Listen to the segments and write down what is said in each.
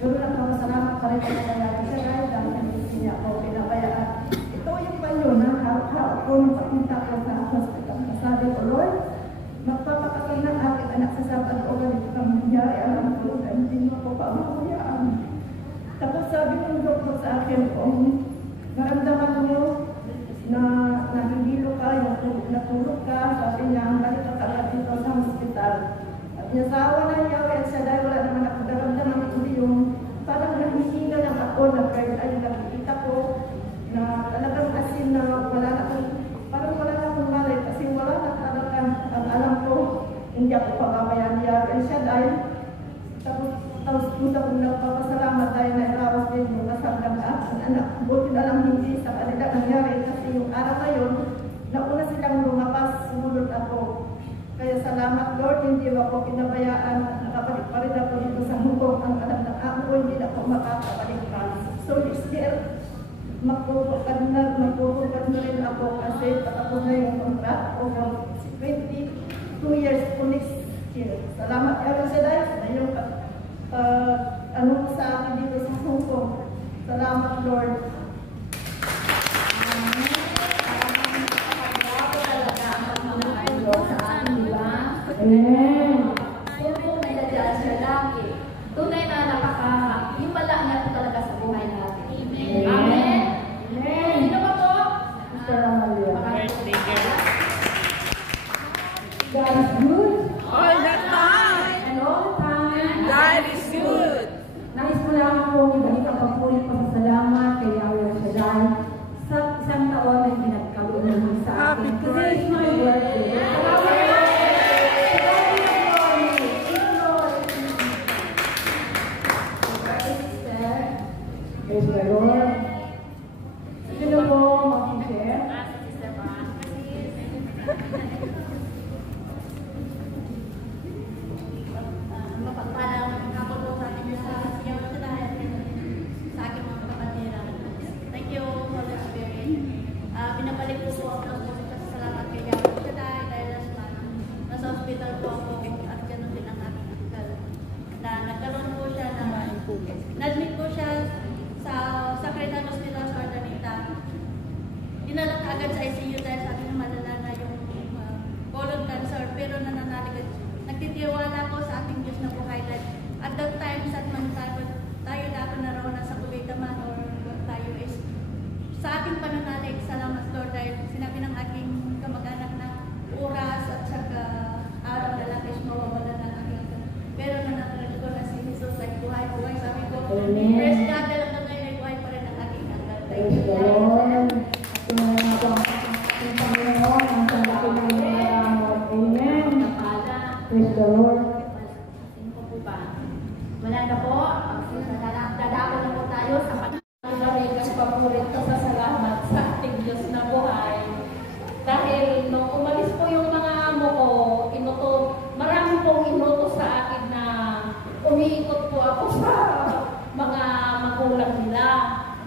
Pero nagpapasalamat pa rin ako kaya siya dahil hindi niya ako pinabayaan. Ito yung panyo na harap-harap ko nung papunta ko sa hospital. Sabi ko, Lord, magpapakasal ng aking anak sa Sabado o ganito kang nangyari. Alam ko, hindi mo ako pabayaan. Tapos sabi ng doktor sa akin, kung maramdaman mo na nahihilo ka, natulog ka, sabi niya, ang balik ka agad dito sa hospital. At niya sa awa na niya, kaya siya dahil wala naman ako naramdaman ko yung parang nahihinga lang ako na kahit ay nakikita ko na talagang asin na wala na akong, parang wala na akong malay kasi wala na talaga ang alam ko, hindi ako pababayaan niya. Kaya siya dahil, tapos punta kong nagpapasalamat dahil na irawas din yung kasablang aking anak. Buti na lang hindi sa kanila nangyari kasi yung araw na yun, nauna silang lumapas, sumunod ako. Kaya salamat Lord, hindi ako pinabayaan at nakabalik pa rin ako dito sa hukong ang anak ng ako, hindi na ako makakabalik pa. So this year, magpupukad na rin ako kasi patapos na yung contract over 22 years po next year. Salamat kaya sa dahil na yung ano sa akin dito sa hukong. Salamat Lord. Amen. Kung may nadyan siya lagi, tunay na napaka-himala niya po talaga sa buhay natin. Amen. Amen. Amen. Sino ba po? God is good. All the time. And all the time. God is good. Nais ko lang po ibalik ang pagpulit pasasalamat kay Yahweh Shaddai sa isang taon na pinagkalunan sa akin. Kasi it's my birthday. Praise the Lord. Sino po mag-share? Mapagpalang hapon po sa ating sa sigaw na dahil sa aking mga kapatira. Thank you, Holy Spirit. Binabalik po ang pasasalamat kay Yahweh Shaddai dahil nasa hospital po ako at ganoon din ang aking uncle. Na nagkaroon po siya na na-admit po siya sa Sacrament Hospital sa Ordanita. Dinala agad sa ICU dahil sa aking malala na yung colon cancer pero nananalig. Nagtitiwala ko sa ating Diyos na buhay dahil at that time sa tayo na ako na raw nasa Kuwait man or tayo is sa ating pananalig. Salamat Lord dahil sinabi ng aking kamag-anak na oras at saka araw na lang is mawawala na aking pero nananalig ko na si Jesus ay buhay-buhay. Sabi ko, praise God dahil hanggang ngayon ay buhay pa rin ang aking hanggang. Thank you Lord. Praise the Lord. Wala na po. Dadako na po tayo sa Panalig at paborito sa salamat sa ating Diyos na buhay. Dahil nung umalis po yung mga amo ko, marami pong inuto sa akin na umiikot po ako sa mga magulang nila.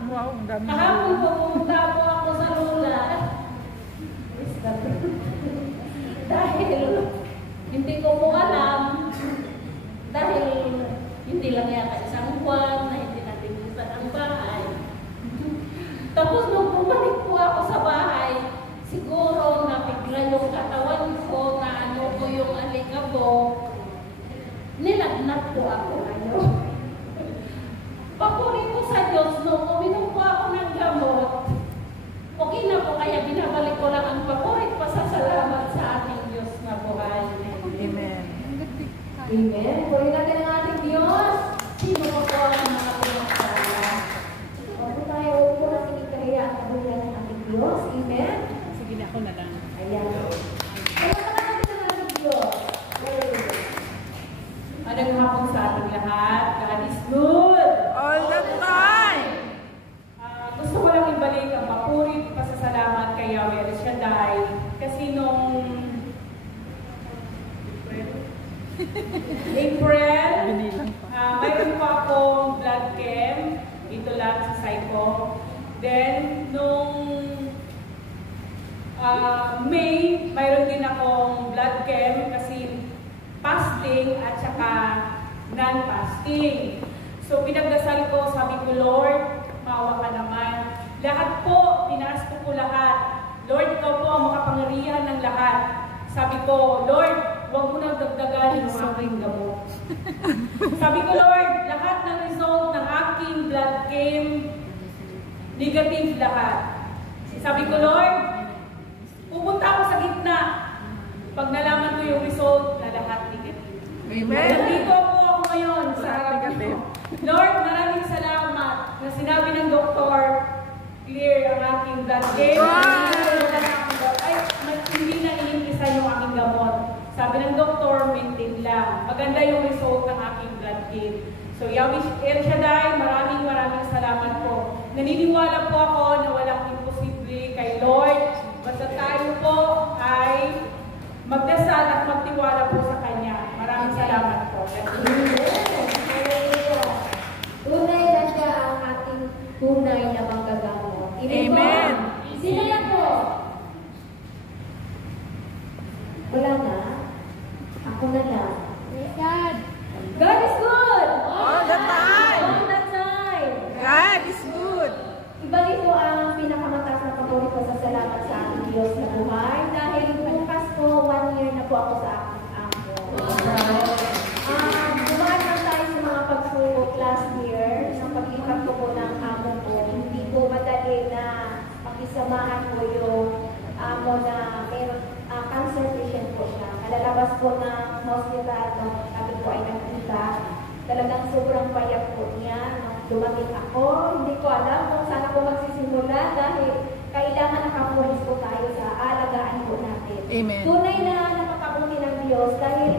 Wow, ang dami. Kahapon po pumunta po ako sa Lula. Dahil hindi ko po alam, dahil hindi lang yata isang buwan na hindi natin bilisan ang bahay. Tapos nung bumalik po ako sa bahay, siguro napigla yung katawan ko na ano ko yung alikabok, nilagnat po ako ngayon. Papuri ko sa Diyos, nung uminom po ako ng gamot, okay na po, kaya binabalik ko lang ang papurit pasasalamat sa ating Diyos na buhay. Amen. Amen. Puri natin ang ating Diyos. Sino po po ang mga pinagkala? Huwag po tayo, huwag po natin ikahiya ang kabuhian ng ating Diyos. Amen. Sige na, ako na lang. Ayan. Palakpakan natin ang ating Diyos. Magandang hapon sa ating lahat. God is good. All the time. Gusto ko lang ibalik ang mapurit pasasalamat kay Yahweh Shaddai kasi nung April, mayroon pa akong blood chem dito lang sa Saipo. Then, nung May, mayroon din akong blood chem kasi fasting at saka non-fasting. So, So pinagdasal ko, sabi ko, Lord, maawa ka naman. Lahat po, tinaas ko po lahat. Lord, ikaw po ang makapangyarihan ng lahat. Sabi ko, Lord, huwag mo nang dagdagan yung aking gamot. Sabi ko, Lord, lahat ng result ng aking blood came negative lahat. Sabi ko, Lord, pupunta ako sa gitna. Pag nalaman ko yung result na lahat negative. Amen. Nandito po ako ngayon sa harap mo. Lord, maraming salamat na sinabi ng doktor, clear ang aking blood game. Ay, hindi na ilimpisan yung aking gamot. Sabi ng doktor, maintain lang. Maganda yung result ng aking blood game. So, Yahweh El Shaddai, maraming salamat po. Naniniwala po ako na walang imposible kay Lord. Basta tayo po ay magdasal at magtiwala po sa Kanya. Maraming salamat po. Tunay na siya ang ating tunay na manggagamot. Amen. Sino yan po? Wala na? Ako na lang. God. God is good! All the time. All the time. God is good. Ibalik ko ang pinakamataas na pagawin ko sa salamat sa ating Diyos na buhay. Dahil bukas po, 1 year na po ako sa aking amo. Dumaan lang tayo sa mga pagsubok last year. Sa paglipat ko po ng amo ko, hindi po madali na pakisamahan ko yung amo na mayroon cancer patient po siya. Kalalabas po ng hospital nung kami po ay nagkita. Talagang sobrang payak po niya. Dumating ako, hindi ko alam kung saan ako magsisimula dahil kailangan nakapulis po tayo sa alagaan po natin. Amen. Tunay na nakakabuti ng Diyos dahil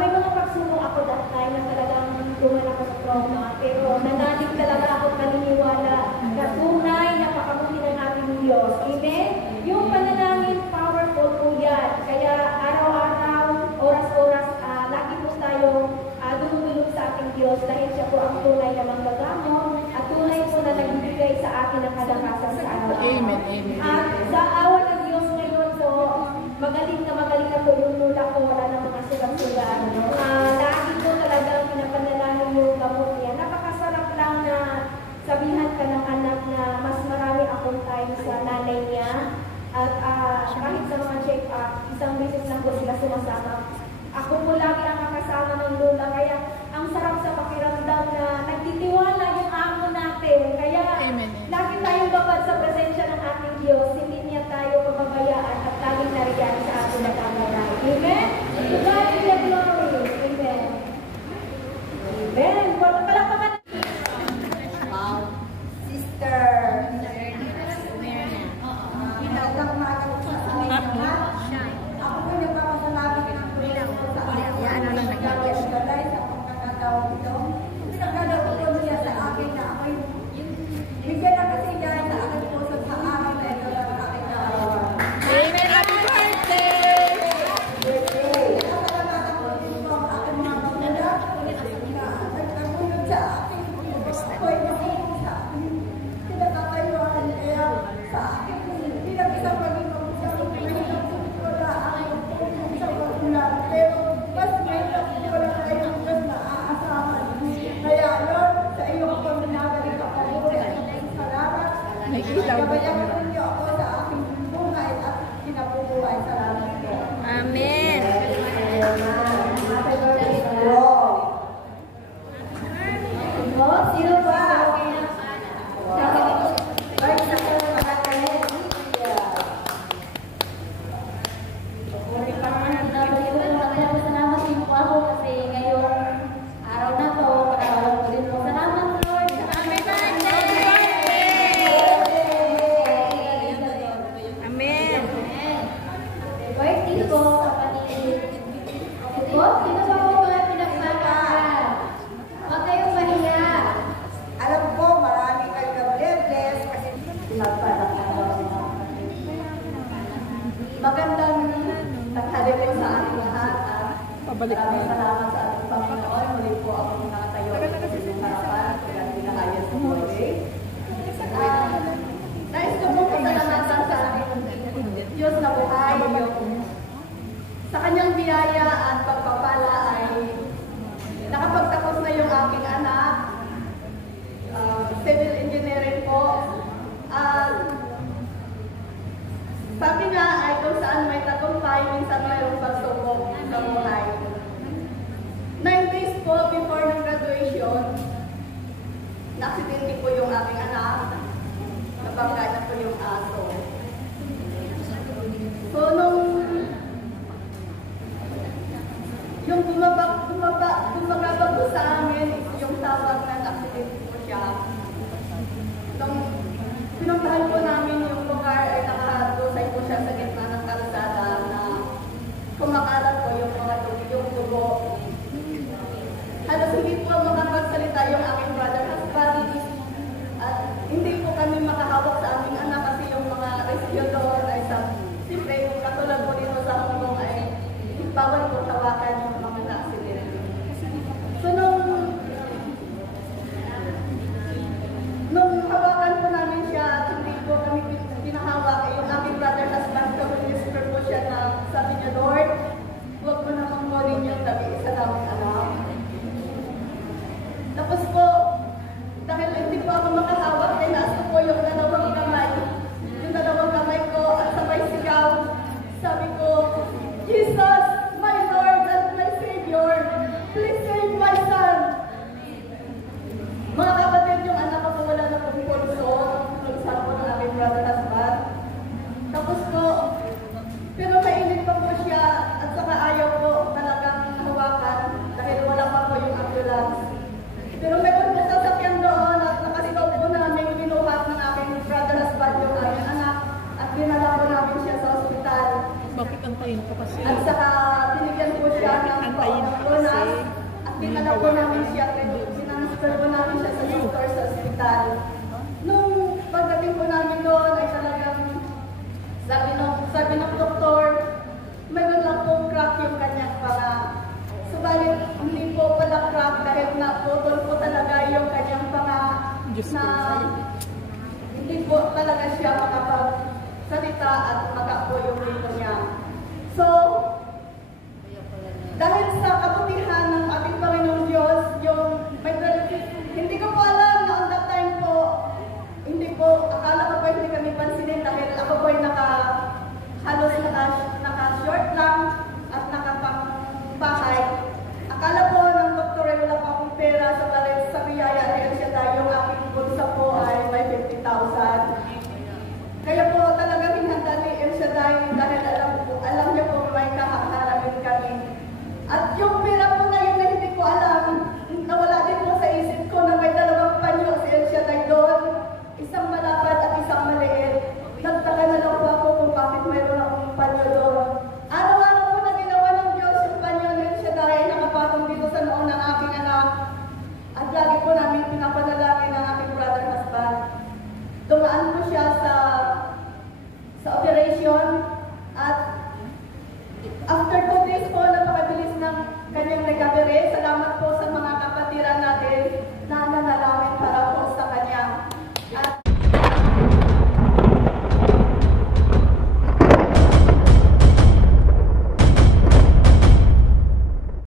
may mga pagsubok ako that time na talagang duman ako sa trauma. Pero nanalig talaga ako naniniwala na tunay napakabuti ng ating Diyos. Amen? Yung panalangin, powerful po yan. Kaya araw-araw, oras-oras, lagi po tayo dumudulog sa ating Diyos dahil siya po ang tunay na manggagamot at tunay po na nagbibigay sa atin ng kalakasan sa araw-araw. Amen. Amen. At sa awa ng Diyos ngayon po, magaling na po yung lula ko, wala na mga sugat-sugat. Lagi po talagang pinapanalangin yung gamot niya. Napakasarap lang na sabihan ka ng anak na mas marami akong time sa nanay niya. At kahit sa mga check-up, isang beses lang po sila sumasama. Ako po lagi ang kakasama ng lola. Kaya ang sarap sa pakiramdam na nagtitiwala yung amo natin. Kaya Amen. lagi tayong babad sa presensya ng ating Diyos. Hindi niya tayo pababayaan at laging nariyan sa ating nagkamaray. Amen? To God be the glory. Amen. Amen. Palakpakan. Wow. Sister. Pinagdang mga ako po nagpapasalamat ng Panginoon sa akin sa pagkakataon ito. Pinagdadako po niya sa akin na ako'y bigyan na kasi niya sa akin po sa araw na ito na aking kaarawan. Amen. Happy birthday! Nakasalamatan po din po ang aking mga pamilya na nagtagulog sa akin. Ako'y nakulong sa akin. Pinagkakayuan niya sa akin. Pinag-isang maging mabusyang mahirap po wala ang isang magulang. Pero mas mahirap po wala tayo mas naaasahan. Kaya Lord, sa iyong paminagaling ako po salamat. Gabayan po niyo ako sa aking buhay at kinabubuhay. Salamat po. Amen. Happy birthday to Lord. Sino ba? Bye sa mga Salamat din po ako kasi ngayong araw na to, pagkakaroon ko din po. Salamat Lord. Happy Amen. birthday po, kapatid. Po, sino ba po mga pinagmamahan? Huwag kayong mahiya. Tapos po, dahil hindi po ako makahawak, tinaas ko po yung dalawang kamay. Yung dalawang kamay ko at sabay sigaw. Sabi ko, Jesus, my Lord and my Savior, please save my son. Mga kapatid, yung anak ko po wala na pong pulso. Nagsabi po ng aking brother husband. Tapos po, pero mainit pa po siya at saka ayaw po talagang hawakan dahil wala pa po yung ambulance. Pero meron po sasakyan doon at nakasigaw po namin binuhat ng aking brother husband yung aming anak at dinala po namin siya sa ospital. Bakit antayin po kasi? At saka binigyan po siya ng bonus at dinala po namin siya, sinanasper po namin siya sa doktor sa ospital. Nung pagdating po namin doon ay talagang sabi ng doktor, mayroon lang pong crack yung kanyang panga. Subalit, hindi po pala crack dahil naputol po talaga yung kanyang panga na hindi po talaga siya makapagsalita at makapo yung rito niya.